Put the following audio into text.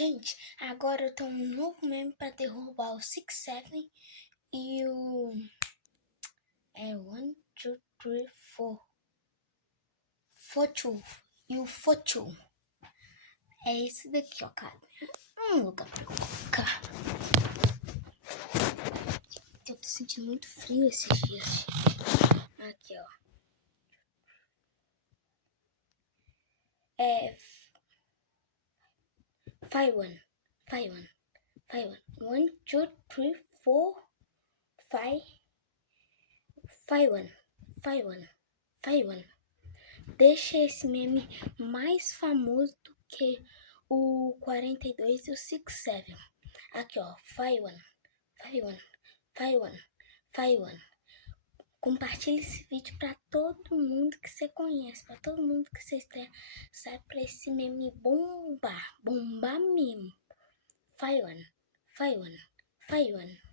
Gente, agora eu tenho um novo meme pra derrubar o 67 e o... 1, 2, 3, 4. Fochu. E o Fochu. É esse daqui, ó, cara. Um lugar pra colocar. Eu tô sentindo muito frio esses dias. Aqui, ó. É... 5, 1. 5, 1. 5, 1. 1, 2, 3, 4, 5. 5, 1. 5, 1. 5, 1. Deixa esse meme mais famoso do que o 42 e o 67. Aqui, ó. 5, 1. 5, 1. 5, 1. 5, 1. Compartilhe esse vídeo pra todo mundo que você conhece, pra todo mundo que você sabe, pra esse meme bombar mesmo. 5, 1. 5, 1. 5, 1.